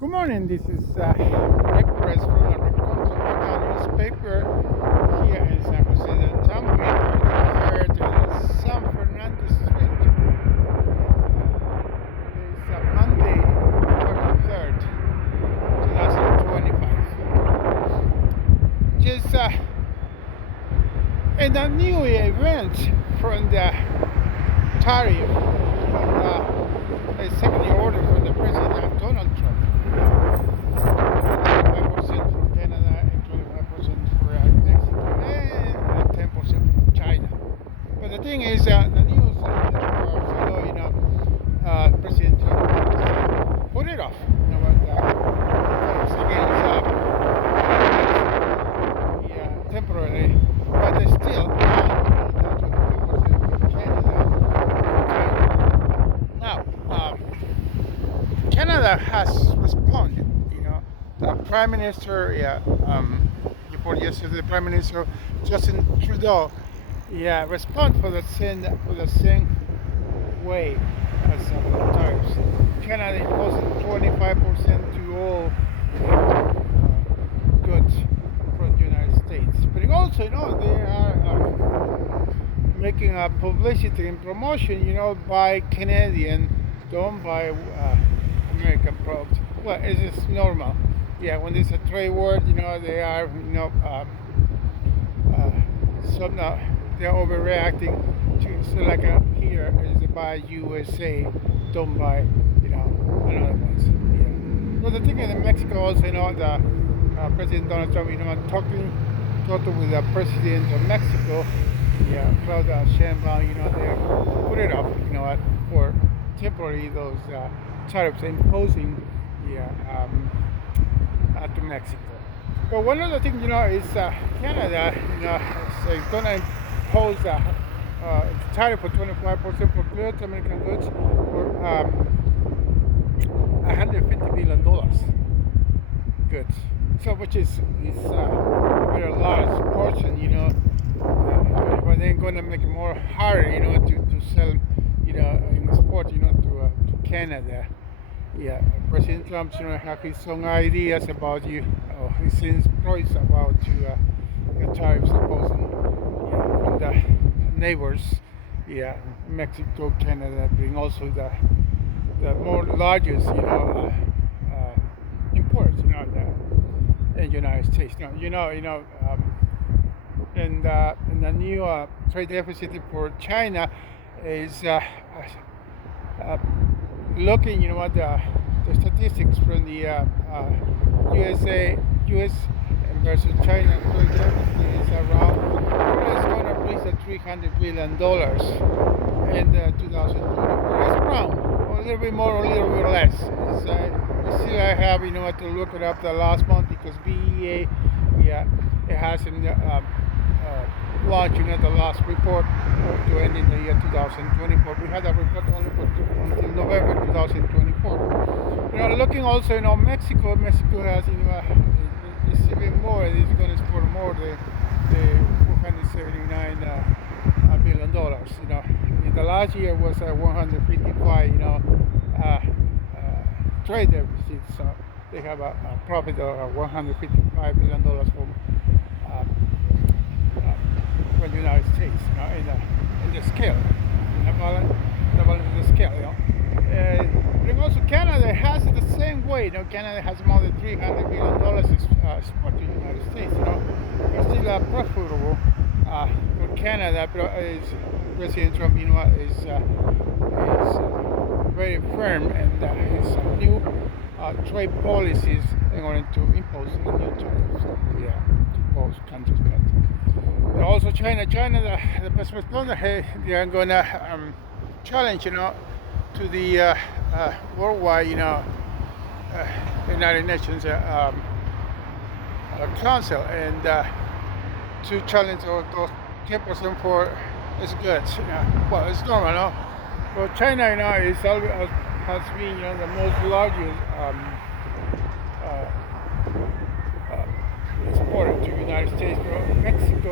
Good morning. This is Perez from the newspaper here in San Jose del Tambo, here to the San Fernando Street. It's Monday, October 3rd, 2025. Just in a new event from the tariff, from the executive order from the President Donald Trump. 25% for Canada and 25% for Mexico and 10% for China. But the thing is, the news, President Trump put it off. Temporarily, but they still now. Canada has responded. The Prime Minister, before yesterday, the Prime Minister Justin Trudeau, respond for the same way as tariffs. Canada imposing 25% to all goods from the United States. But also, they are making a publicity and promotion, by Canadian, done by American products. Well, it is normal. When there's a trade war, they are, some they're overreacting to. So like here is by USA, done by another ones. But the thing is in Mexico also, the President Donald Trump, talking with the President of Mexico, Claudia Sheinbaum, they put it off, for temporarily those tariffs imposing, to Mexico. But one of the things, is Canada, is going to impose a tariff for 25% for goods, American goods, for $150 billion goods. So, which is a very large portion, but they're going to make it more harder, to sell, in export, to Canada. President Trump, have his own ideas about his points about the tariffs imposing from the neighbors, Mexico, Canada, being also the more largest, imports, in the United States. And the new trade deficit for China is looking, at the statistics from the U.S. versus China trade deficit is around. It's going to reach $300 billion in 2024. It's around, or a little bit more, or a little bit less. Still, I have, to look it up the last month because BEA, it hasn't launched, the last report to end in the year 2024. We had a report only until November 2024. Looking also, Mexico has, it's even more. It's going to export more the $479 billion. In the last year was 155, trade deficit. So they have a profit of $155 million from the United States, in the scale, in the balance of the scale, and also Canada has it the same way. Canada has more than $300 billion export to the United States. It's still profitable for Canada, but President Trump, is very firm, and his new trade policies in order to impose the new tariffs, to both countries. But also China, the best responder, they are going to challenge, to the worldwide, United Nations Council, and to challenge those 10% for its goods. Well, it's normal, no? But China, has been, the most largest exporter to the United States. Mexico,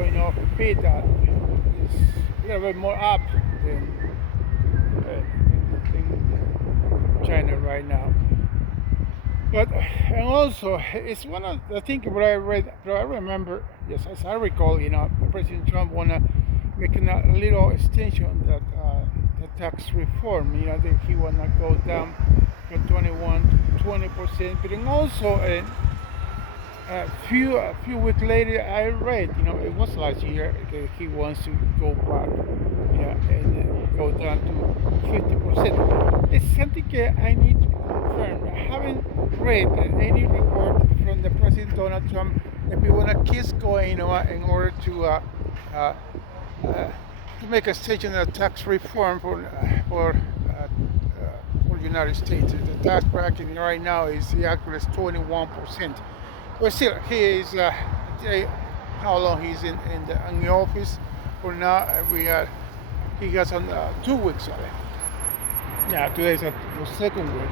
paid that is a little bit more up than China right now. But and also it's one of the things that I read. I remember, yes, as I recall, President Trump wanna make a little extension that the tax reform. That he wanna go down from 21 to 20%. But then also a few weeks later, I read, it was last year, that he wants to go back, and go down to 50%. It's something I need to confirm. I haven't read any report from the President Donald Trump if he want to keep going, in order uh, to make a station of tax reform for the United States. The tax bracket right now is actually 21%. But still, he is. How long he's in the office? For now, he has on 2 weeks of it. Yeah, today's the second week.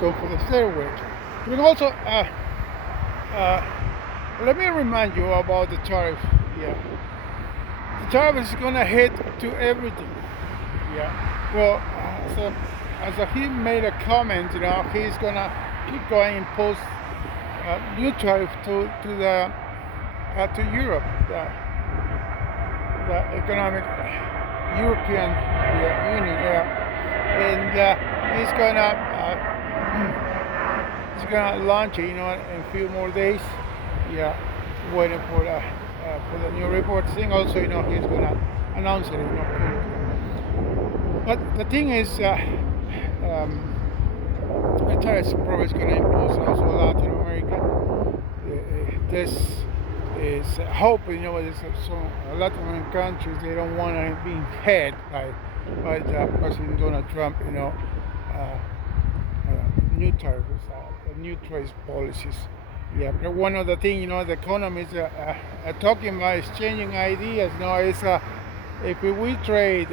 Go for the third week. But also, let me remind you about the tariff. Yeah, the tariff is gonna hit to everything. Yeah. Well, as he made a comment, he's gonna keep going and impose new tariff to Europe, the economic European Union. Yeah. And he's gonna launch it, in a few more days. Yeah, waiting for the new report thing. Also, he's gonna announce it. But the thing is, the tariffs probably is gonna impose also Latin America. This is hope. There's some Latin American countries, they don't want to be hit by the President Donald Trump, new tariffs, new trade policies. Yeah, but one of the things, the economists are talking about exchanging ideas. Is if we trade,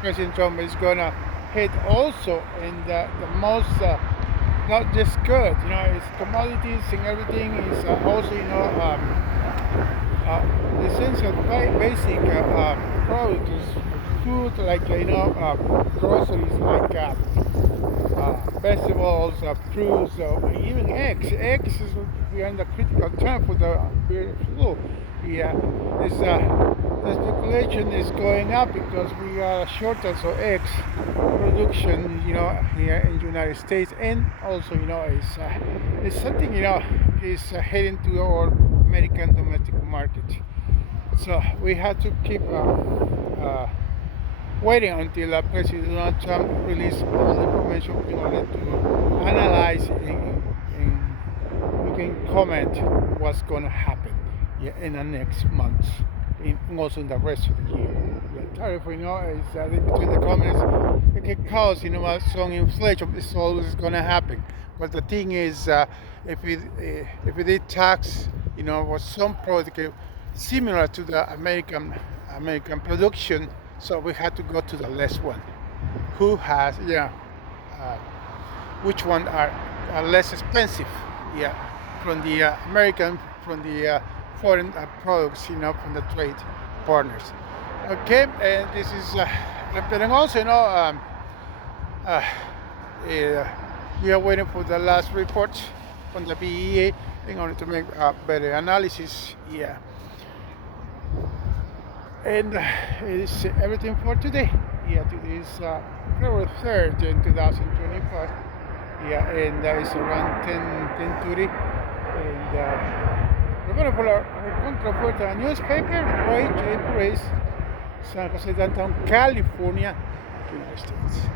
President Trump is gonna hit also in the most not just goods, it's commodities and everything is also, the essential basic products, food like groceries like vegetables, fruits, even eggs. Eggs is we are in the critical time for the flu. Yeah, the speculation is going up because we are shortage of eggs production, here in the United States, and also, it's something, is heading to our American domestic market. So we have to keep waiting until President Donald Trump releases all the information in order to analyze and we can comment what's going to happen, in the next months, and also in the rest of the year. Tariff, is between the comments, it can cause, some inflation. It's always going to happen. But the thing is, if it did tax, was some product similar to the American production, so we had to go to the less one. Who has, which one are less expensive, from the American, from the foreign products, from the trade partners. Okay, and this is, but then also, we are waiting for the last report from the BEA in order to make better analysis. Yeah. And it's everything for today. Yeah, today is February 3rd in 2025. Yeah, and it's around 10:30. And we're going to pull our contract for the newspaper, Perez, San Jose, downtown California, United States.